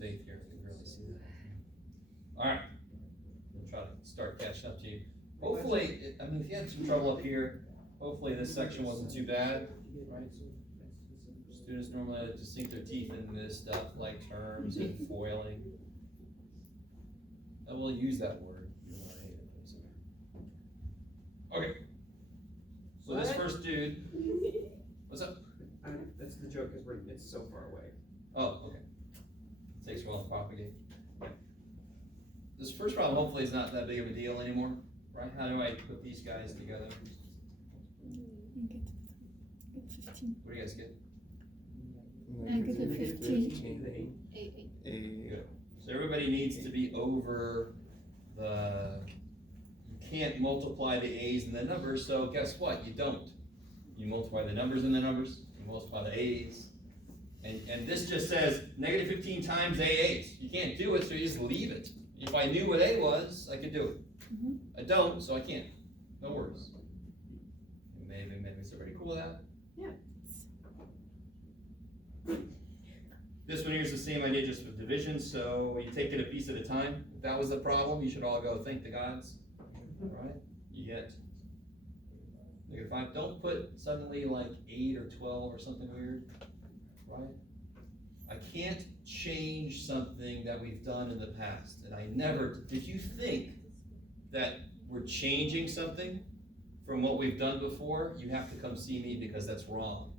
faith here. I can really see that. All right. We'll try to start catching up to you. Hopefully, I mean, if you had some trouble up here, hopefully this section wasn't too bad, right? Students normally like to sink their teeth into this stuff, like terms and foiling. I will use that word. Okay. So this first dude, what's up? That's the joke, because it's so far away. Oh, okay. Takes a while to propagate. This first problem hopefully is not that big of a deal anymore, right? How do I put these guys together? Get 15. What do you guys get? Negative 15. 8. Good. So everybody needs to be over the, you can't multiply the A's and the numbers, so guess what? You don't. You multiply the numbers and the numbers, you multiply the A's, and this just says negative 15 times AA's. You can't do it, so you just leave it. If I knew what A was, I could do it. I don't, so I can't. No worries. Maybe somebody cool with that? Yeah. This one here is the same idea, just with division, so you take it a piece at a time. If that was the problem, you should all go thank the gods. Right? You get -5. Don't put suddenly like 8 or 12 or something weird. Right? I can't change something that we've done in the past, and I never, if you think that we're changing something from what we've done before, you have to come see me because that's wrong.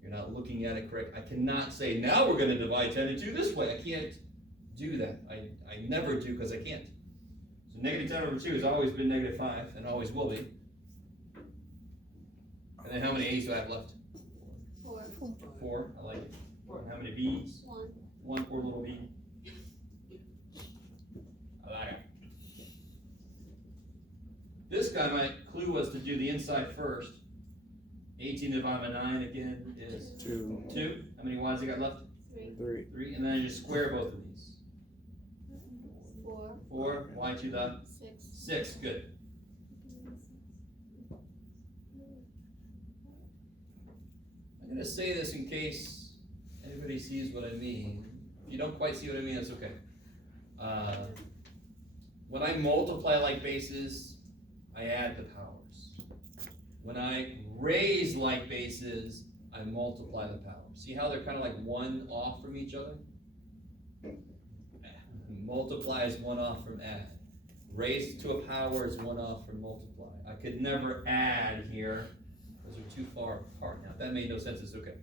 You're not looking at it correct. I cannot say, now we're going to divide 10 into this way. I can't do that. I never do because I can't. So negative 10 over 2 has always been -5 and always will be. And then how many A's do I have left? 4. 4. I like it. And how many B's? 1. 1 poor little B. I like it. This guy, my clue was to do the inside first. 18 divided by 9 again is 2. 2. How many Y's I got left? 3. 3. And then I just square both of these. 4. 4. Y to the 6. 6. Good. I'm going to say this in case anybody sees what I mean. If you don't quite see what I mean, that's okay. When I multiply like bases, I add the powers. When I raise like bases, I multiply the powers. See how they're kind of like one off from each other? Multiply is one off from add. Raise to a power is one off from multiply. I could never add here. Those are too far apart. Now, if that made no sense, it's okay.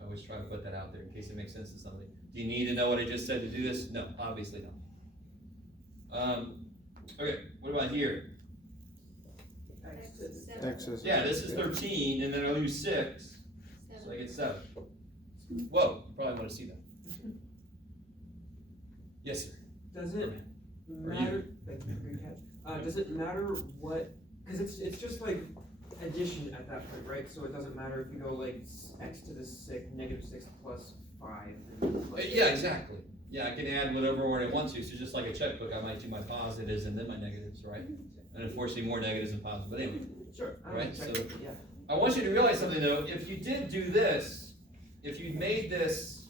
I always try to put that out there in case it makes sense to somebody. Do you need to know what I just said to do this? No, obviously not. Okay, what about here? X's. Yeah, this is 13, and then I lose 6, so I get 7. Whoa, you probably want to see that. Yes, sir. Does it matter? Does it matter what? Because it's just like addition at that point, right? So it doesn't matter if you go like x to the 6, -6 plus 5. And plus Yeah, exactly. Yeah, I can add whatever order I want to. So just like a checkbook, I might do my positives and then my negatives, right? And unfortunately, more negatives than positives. But anyway, Sure. right? So yeah. I want you to realize something though. If you did do this, if you made this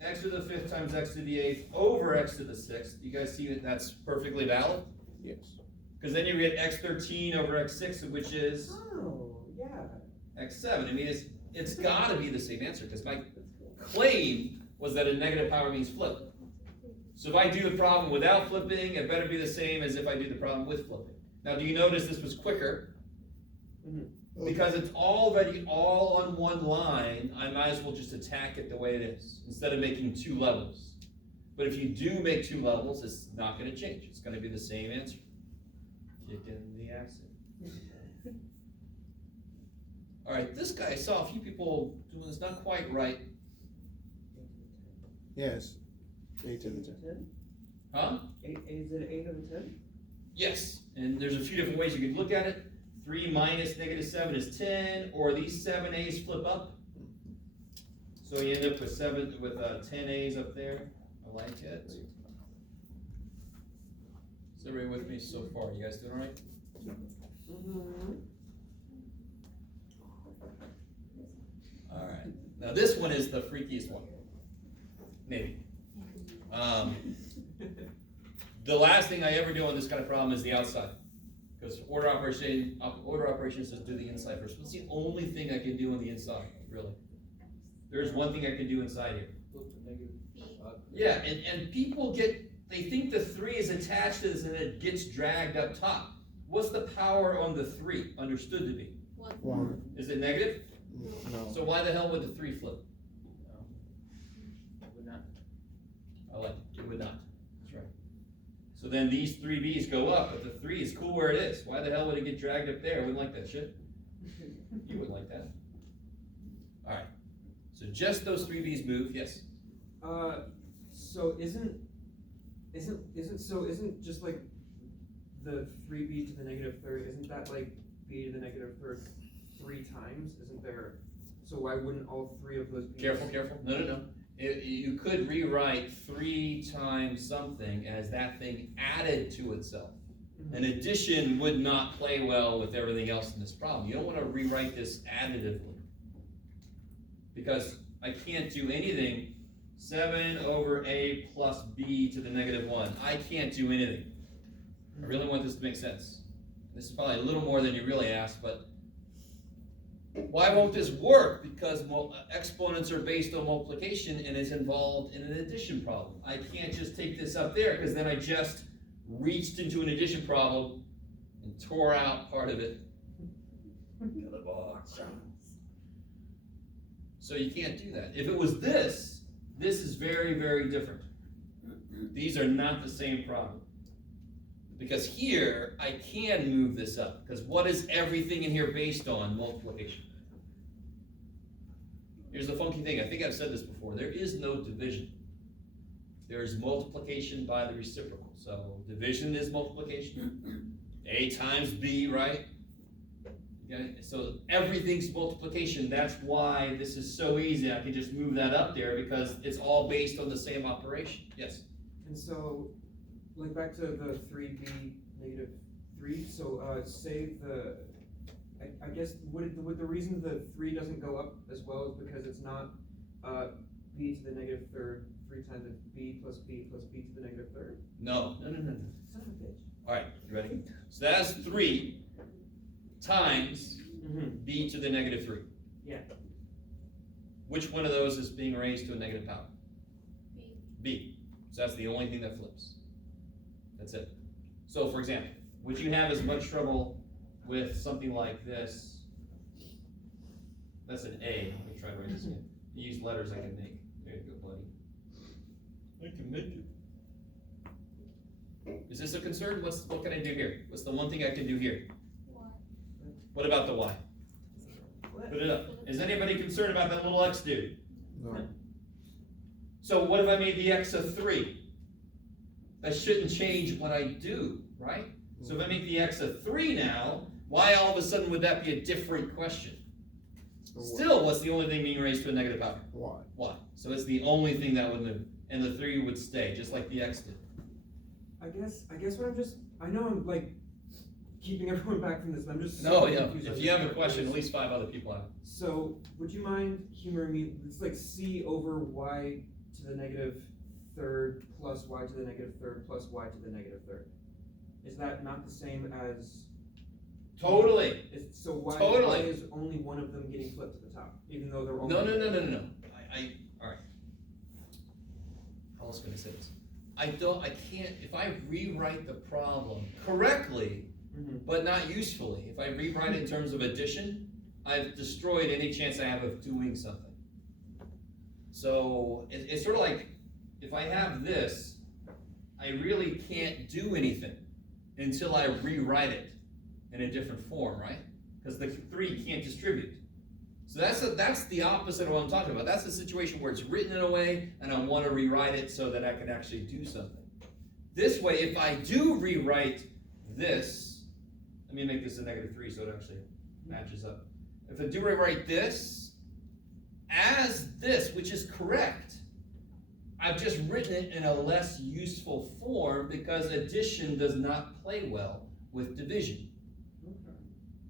x to the 5th times x to the 8th over x to the 6th, you guys see that that's perfectly valid? Yes. Because then you get x13 over x6, which is Oh, yeah. x7. I mean, it's got to be the same answer because my claim was that a negative power means flip. So if I do the problem without flipping, it better be the same as if I do the problem with flipping. Now, do you notice this was quicker? Mm-hmm. Because it's already all on one line, I might as well just attack it the way it is instead of making 2 levels. But if you do make 2 levels, it's not going to change. It's going to be the same answer. Kick in the accent. All right, this guy, I saw a few people doing this not quite right. Yes. 8 to the 10. Huh? Is it 8 over 10? Yes, and there's a few different ways you can look at it. 3 minus -7 is 10, or these 7 A's flip up. So you end up with 10 A's up there. I like it. Is everybody with me so far? You guys doing all right? Mm-hmm. All right. Now this one is the freakiest one. maybe. The last thing I ever do on this kind of problem is the outside. Because order operation says do the inside first. What's the only thing I can do on the inside, really? There's one thing I can do inside here. Yeah, and people they think the 3 is attached to this and it gets dragged up top. What's the power on the 3 understood to be? 1. Is it negative? No. So why the hell would the 3 flip? Would not. I like it. It would not. That's right. So then these 3B's go up, but the 3 is cool where it is. Why the hell would it get dragged up there? I wouldn't like that shit. You wouldn't like that. Alright. So just those 3B's move, yes. So isn't just like the 3b to the negative third, isn't that like b to the negative third 3 times? Isn't there, so why wouldn't all 3 of those be? Careful. No. You could rewrite 3 times something as that thing added to itself. An addition would not play well with everything else in this problem. You don't want to rewrite this additively. Because I can't do anything 7 over a plus b to the negative 1. I can't do anything. I really want this to make sense. This is probably a little more than you really asked, but why won't this work? Because exponents are based on multiplication and is involved in an addition problem. I can't just take this up there because then I just reached into an addition problem and tore out part of it. So you can't do that. If it was this is very, very different. These are not the same problem. Because here, I can move this up. Because what is everything in here based on? Multiplication. Here's the funky thing. I think I've said this before. There is no division. There is multiplication by the reciprocal. So division is multiplication. A times B, right? Okay? So everything's multiplication. That's why this is so easy. I can just move that up there because it's all based on the same operation. Yes? And so, like back to the 3b negative 3, so say I guess would the reason the 3 doesn't go up as well is because it's not b to the negative third 3 times, it's b plus b plus b to the negative third? No. Son of a bitch. Alright, you ready? So that's 3 times b to the negative 3. Yeah. Which one of those is being raised to a negative power? B. B. So that's the only thing that flips. That's it. So for example, would you have as much trouble with something like this? That's an A. Let me try to write this again. Use letters I can make. There you go, buddy. I can make it. Is this a concern? What can I do here? What's the one thing I can do here? Y. What about the Y? Put it up. Is anybody concerned about that little X dude? No. So what if I made the X a 3? That shouldn't change what I do, right? So if I make the X a 3 now, why all of a sudden would that be a different question? Still, what's the only thing being raised to a negative power? Y. Y. So it's the only thing that would move. And the 3 would stay, just like the X did. I guess what I know I'm like keeping everyone back from this, but I'm just No, yeah. confused on If this you have a part. question, at least 5 other people have. So, would you mind humoring me? It's like c over y to the negative third plus y to the negative third plus y to the negative third. Is that not the same as? Totally. So why is only one of them getting flipped to the top, even though they're only? No. All right. How else can I say this? I can't, if I rewrite the problem correctly, but not usefully, if I rewrite it in terms of addition, I've destroyed any chance I have of doing something. So it's sort of like, if I have this, I really can't do anything until I rewrite it in a different form, right? Because the 3 can't distribute. So that's the opposite of what I'm talking about. That's the situation where it's written in a way and I want to rewrite it so that I can actually do something. This way, if I do rewrite this, let me make this a negative 3 so it actually matches up. If I do rewrite this as this, which is correct, I've just written it in a less useful form because addition does not play well with division.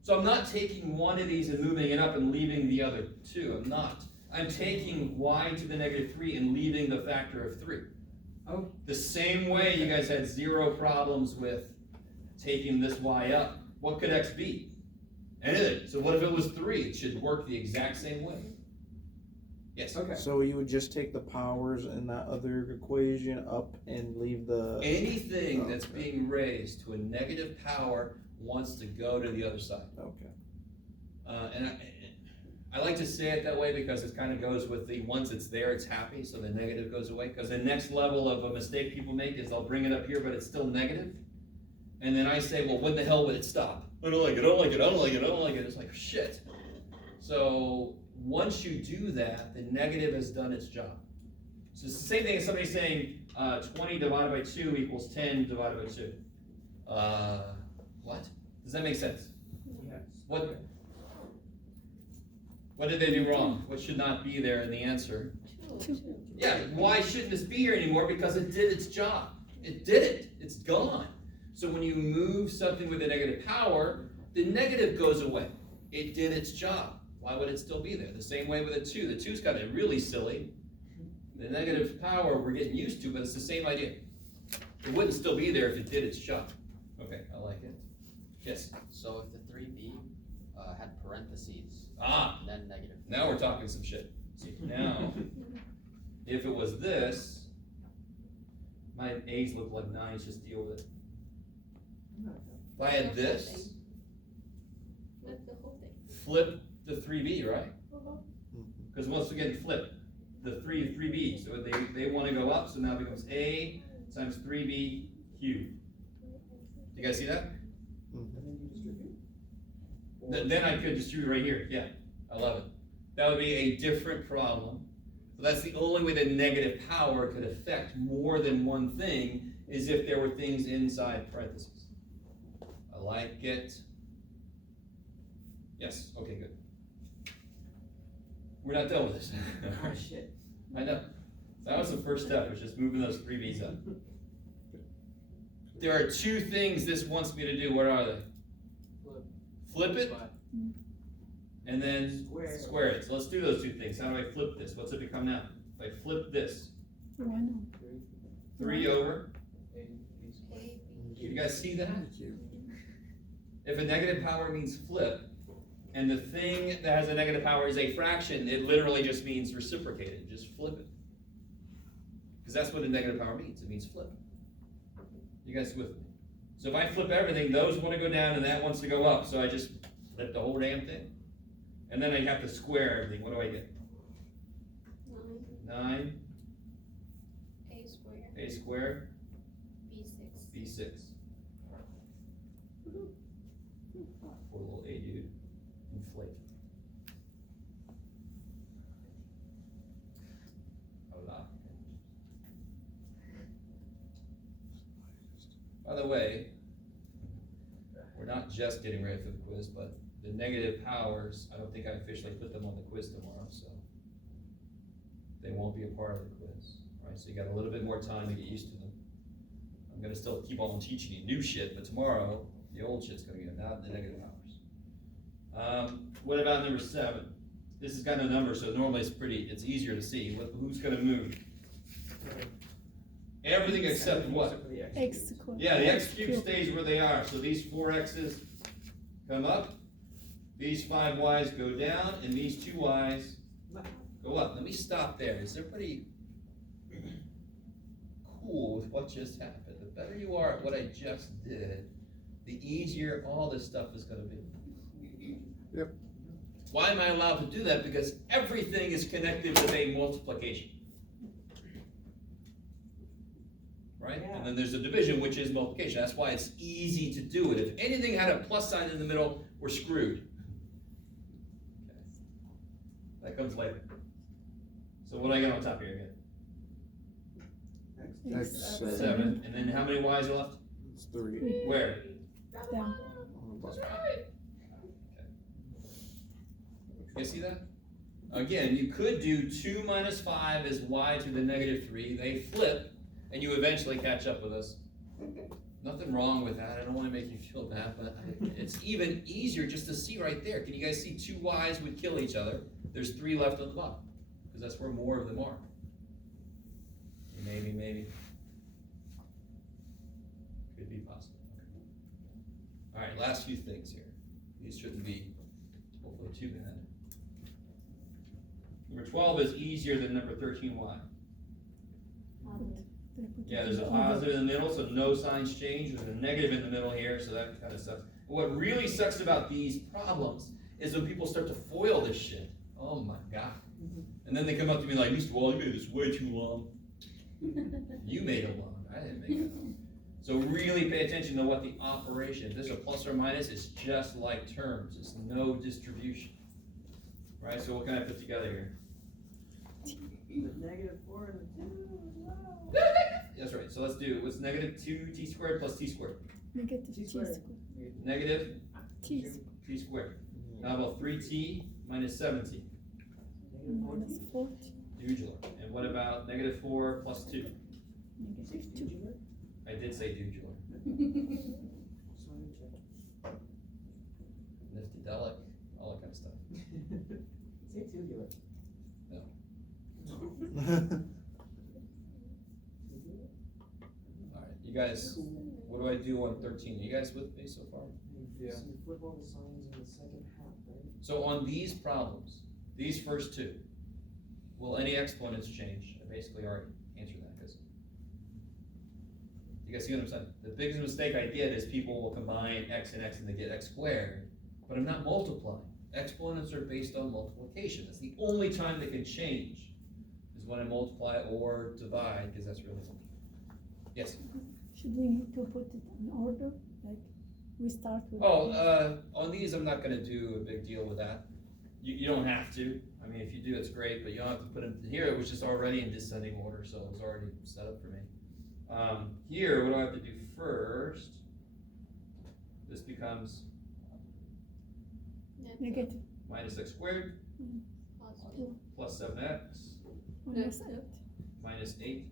So I'm not taking one of these and moving it up and leaving the other 2. I'm not. I'm taking y to the negative 3 and leaving the factor of 3. Oh. The same way you guys had 0 problems with taking this y up. What could x be? Anything. So what if it was 3? It should work the exact same way. Yes. Okay. So you would just take the powers in that other equation up and leave the. Anything that's Okay. being raised to a negative power wants to go to the other side. Okay. And I like to say it that way because it kind of goes with the once it's there, it's happy, so the negative goes away. Because the next level of a mistake people make is they'll bring it up here, but it's still negative. And then I say, well, when the hell would it stop? I don't like it, I don't like it, I don't like it, I don't like it. It's like, shit. So once you do that, the negative has done its job. So it's the same thing as somebody saying 20 divided by 2 equals 10 divided by 2. What? Does that make sense? Yes. What did they do wrong? What should not be there in the answer? 2. Yeah, why shouldn't this be here anymore? Because it did its job. It did it. It's gone. So when you move something with a negative power, the negative goes away. It did its job. Why would it still be there? The same way with a 2. The 2's kind of really silly. The negative power we're getting used to, but it's the same idea. It wouldn't still be there if it did its job. Okay, I like it. Yes? So if the 3b had parentheses, Ah, then negative. now we're talking some shit. See, now, if it was this, my A's look like 9s, just deal with it. If I had this, Flip the whole thing. flip the 3b, right? Uh-huh. Because once again, flip the 3b. So they want to go up, so now it becomes A times 3b cubed. You guys see that? And then you distribute? Then I could distribute right here. Yeah, I love it. That would be a different problem. So that's the only way the negative power could affect more than one thing is if there were things inside parentheses. I like it. Yes, okay, good. We're not done with this. Oh, shit. I know. That was the first step, was just moving those 3b's up. There are 2 things this wants me to do. What are they? Flip it, and then square it. So let's do those 2 things. How do I flip this? What's it become now? If I flip this, 1. 3 over. You guys see that? If a negative power means flip, and the thing that has a negative power is a fraction, it literally just means reciprocate it. Just flip it. Because that's what a negative power means. It means flip. You guys with me? So if I flip everything, those want to go down and that wants to go up. So I just flip the whole damn thing. And then I have to square everything. What do I get? 9. A squared. A squared. B6. B6. Poor little A dude. Inflate. Hola. By the way, we're not just getting ready for the quiz, but the negative powers, I don't think I officially put them on the quiz tomorrow, so they won't be a part of the quiz, right? So you got a little bit more time to get used to them. I'm gonna still keep on teaching you new shit, but tomorrow, the old shit's gonna get out, the negative powers. What about number 7? This has got no number, so normally it's easier to see. Who's gonna move? Everything except what? Except for the X. X squared. Yeah, the x cubed stays where they are, so these 4 x's come up, these 5 y's go down, and these 2 y's go up. Let me stop there. Is everybody cool with what just happened? The better you are at what I just did, the easier all this stuff is gonna be. Yep. Why am I allowed to do that? Because everything is connected with a multiplication. Right? Yeah. And then there's a division, which is multiplication. That's why it's easy to do it. If anything had a plus sign in the middle, we're screwed. Okay. That comes later. So what do I got on top here again? X 7. And then how many y's are left? It's 3. Where? Down. That's right. Okay. You guys see that? Again, you could do 2 minus 5 is y to the negative 3. They flip, and you eventually catch up with us. Nothing wrong with that. I don't want to make you feel bad, but it's even easier just to see right there. Can you guys see 2 y's would kill each other? There's 3 left on the bottom. that's where more of them are. Maybe. Could be possible. Alright, last few things here. These shouldn't be hopefully too bad. Number 12 is easier than number 13. Why? Yeah, there's a positive in the middle, so no signs change. There's a negative in the middle here, so that kind of sucks. What really sucks about these problems is when people start to FOIL this shit. Oh my god. And then they come up to me like, Mr. Wall, you made this way too long. You made it long. I didn't make it long. So really pay attention to what the operation, if there's a plus or minus, it's just like terms. It's no distribution. Right, so what can I put together here? The negative 4 and the 2. That's right, so let's do, what's negative 2t squared plus t squared? Negative T t squared. squared. Negative T t squared. How about 3t minus 7t? minus 40. Dujular. And what about negative 4 plus 2? Negative 2. I did say dujular. Niftedelic, all that kind of stuff. Say tubular. Alright, you guys, what do I do on 13? Are you guys with me so far? Yeah. So you flip all the signs in the second half, right? So on these problems, these first two, will any exponents change? I basically already answered that, because you guys see what I'm saying? The biggest mistake I did is people will combine x and x and they get x squared, but I'm not multiplying. Exponents are based on multiplication. That's the only time they can change, is when I multiply or divide, because that's really simple. Yes? Should we need to put it in order? Like we start with. On these, I'm not gonna do a big deal with that. You don't have to. I mean, if you do, it's great, but you don't have to put them here, which is already in descending order, so it was already set up for me. Here, what do I have to do first? This becomes Negative minus x squared plus 7x minus 8. minus 8.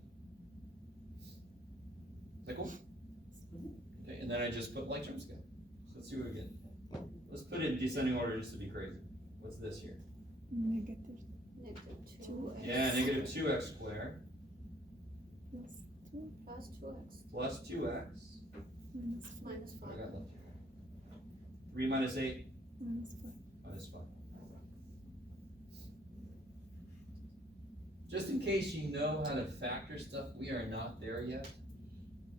Is that cool? Okay, and then I just put like terms together. So let's see what we get. Let's put it in descending order just to be crazy. What's this here? Negative Negative 2. Yeah, negative 2x squared Plus 2 plus 2x plus 2x. minus 5 minus What 5. I got left here? 3 minus 8 minus 5. minus 5. Just in case you know how to factor stuff, we are not there yet.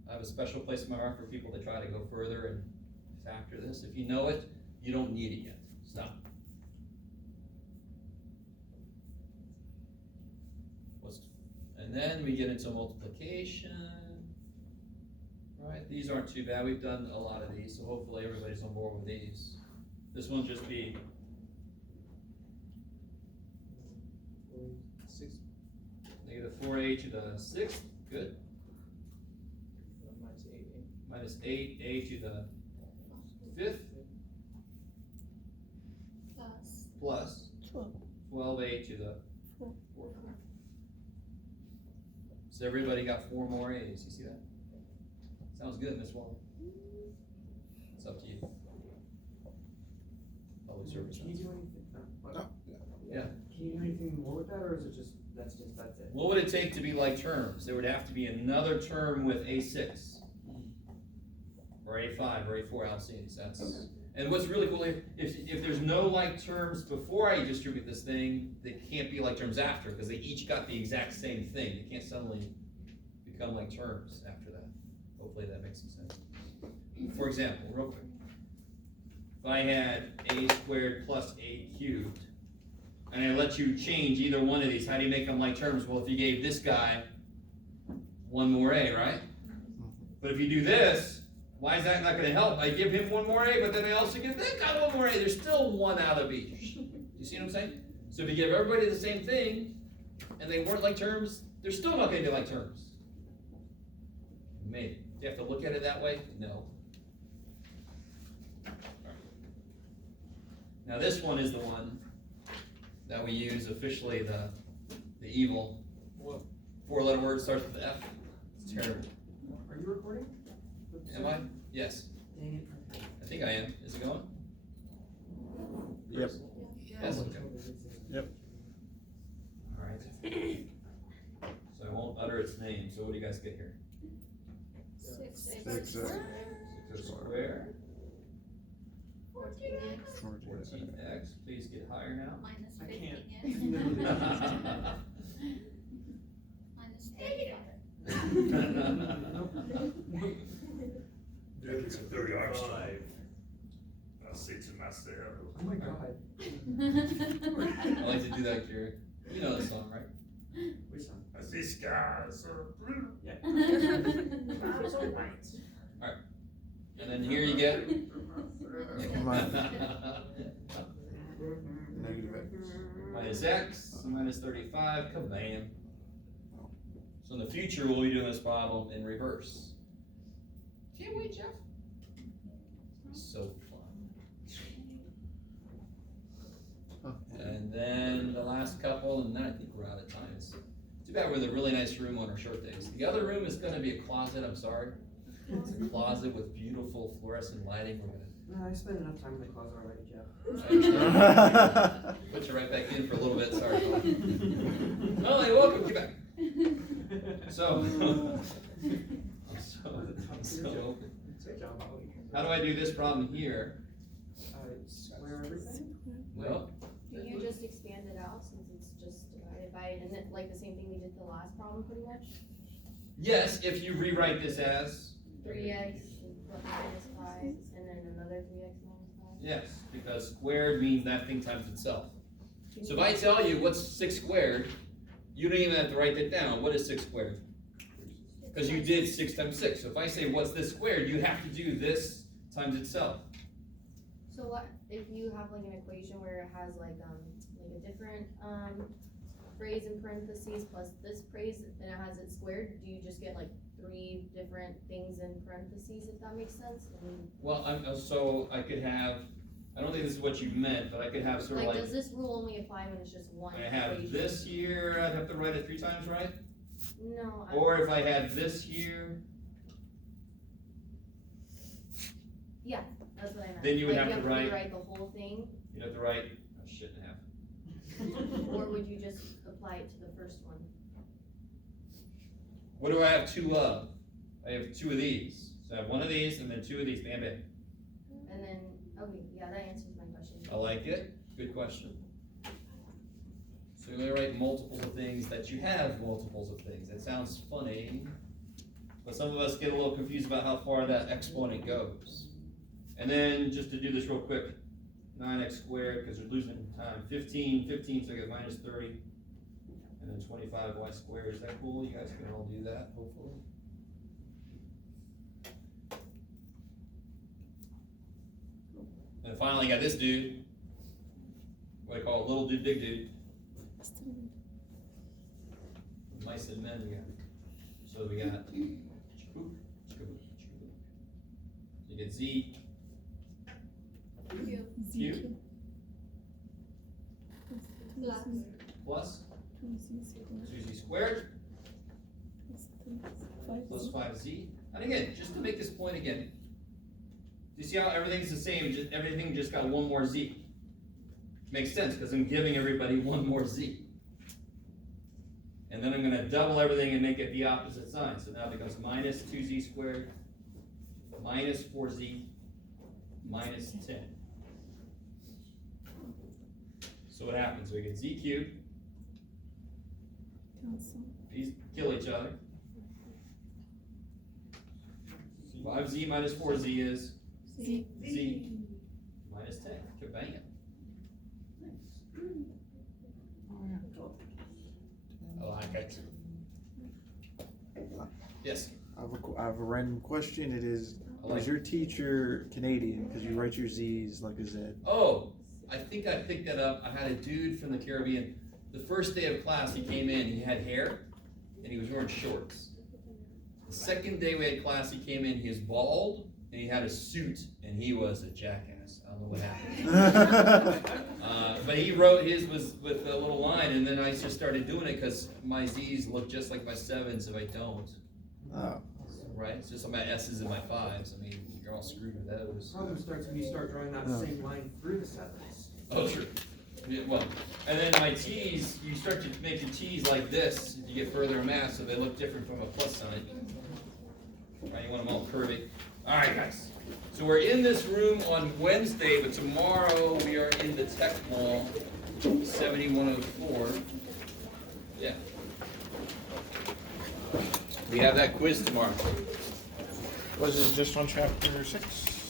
I have a special place in my heart for people that try to go further and factor this. If you know it, you don't need it yet. Stop. And then we get into multiplication. Right, these aren't too bad. We've done a lot of these, so hopefully everybody's on board with these. This one just be 6. negative 4a to the 6th, good. Minus 8. Minus 8a to the 5th, plus 12a to the 4th. So everybody got 4 more a's, you see that? Sounds good, Miss Waller. It's up to you. Public service. Can you do anything? Yeah. Can you do anything more with that, or is it just that's it? What would it take to be like terms? There would have to be another term with A6 or A5 or A4 LCs. That's and what's really cool here, if there's no like terms before I distribute this thing, they can't be like terms after because they each got the exact same thing. They can't suddenly become like terms after that. Hopefully that makes some sense. For example, real quick, if I had a squared plus a cubed, and I let you change either one of these, how do you make them like terms? Well, if you gave this guy 1 more a, right? But if you do this, why is that not going to help? I give him 1 more a, but then I also give that guy 1 more a. There's still 1 out of each. You see what I'm saying? So if you give everybody the same thing, and they weren't like terms, they're still not going to be like terms. Maybe. Do you have to look at it that way? No. Now this one is the one that we use officially, the evil 4-letter word starts with F. It's terrible. Are you recording? Am I? Yes. Dang it. I think I am. Is it going? Yep. Yes. Okay. Yep. All right. So I won't utter its name, so what do you guys get here? 6x. 6 squared, 14x. 14x, please get higher now. Minus I can't. 15x. Minus 35. It's a 30 Armstrong. I'll say to myself. Oh my god. I like to do that, Gary. You know the song, right? Which song? I see skies are blue. Yeah. Clouds are white. And then here you get. Negative x. Minus x, minus 35, kabam. So in the future, we'll be doing this problem in reverse. Can't wait, Jeff. So fun. And then the last couple, and then I think we're out of time. It's too bad we're in a really nice room on our short days. The other room is gonna be a closet, I'm sorry. It's a closet with beautiful fluorescent lighting. We're gonna No, I spent enough time in the closet already, Jeff. put you right back in for a little bit, sorry. Oh, you're welcome, get back. So, how do I do this problem here? Square everything? Well, Do you just expand it out since it's just divided by, and then like the same thing we did the last problem pretty much? yes, if you rewrite this as, 3x minus 5, and then another 3x minus 5? yes, because squared means that thing times itself. So if I tell you what's 6 squared, you don't even have to write that down. What is 6 squared? Because you did 6 times 6. So if I say what's this squared, you have to do this times itself. So what, if you have like an equation where it has like a different, phrase in parentheses plus this phrase, and it has it squared, do you just get like 3 different things in parentheses, if that makes sense? I mean, Well, so I could have, I don't think this is what you meant, but I could have sort of like, like, does this rule only apply when it's just one I have equation? this here, I'd have to write it 3 times, right? No, Or if I had this here, that's what I meant. Then you would Like, have to write- rewrite the whole thing, you'd have to write a shit and a half. or would you just apply it to the first one? What do I have 2 of? I have 2 of these. So I have 1 of these and then 2 of these, bam, bam. And then, okay, yeah, that answers my question. I like it, good question. So you're gonna write multiples of things that you have multiples of things. That sounds funny, but some of us get a little confused about how far that exponent goes. And then, just to do this real quick, 9x squared, because we're losing time, 15, so I get minus 30, and then 25y squared. Is that cool? You guys can all do that, hopefully. And finally, got this dude, what I call a little dude, big dude. Mice and men we got. So we got, you get z Z plus Plus 2z squared plus plus 5z. And again, just to make this point again, you see how everything's the same, just everything just got 1 more z. Makes sense, because I'm giving everybody 1 more z. And then I'm gonna double everything and make it the opposite sign. So now it becomes minus 2z squared, minus 4z, minus 10. So what happens? We get z cubed, these kill each other. 5z minus 4z is Z. z minus 10. Kabang. I like it. Yes. I have a random question. It is, I like is your teacher Canadian? Because you write your Z's like a Z. Oh, I think I picked that up. I had a dude from the Caribbean. The first day of class, he came in, he had hair, and he was wearing shorts. The second day we had class, he came in, he was bald, and he had a suit, and he was a jackass. I don't know what happened. But he wrote his was with a little line, and then I just started doing it because my Z's look just like my 7s if I don't. Oh. Right? It's just my S's and my 5s. I mean, you're all screwed with those. Problem starts when you start drawing that Yeah. same line through the 7s. Oh, sure. Yeah, well, and then my T's, you start to make the T's like this, you get further in math, so they look different from a plus sign. Right, you want them all curvy. Alright, guys. So we're in this room on Wednesday, but tomorrow we are in the Tech Mall, 7104. Yeah. We have that quiz tomorrow. Was it just on chapter 6?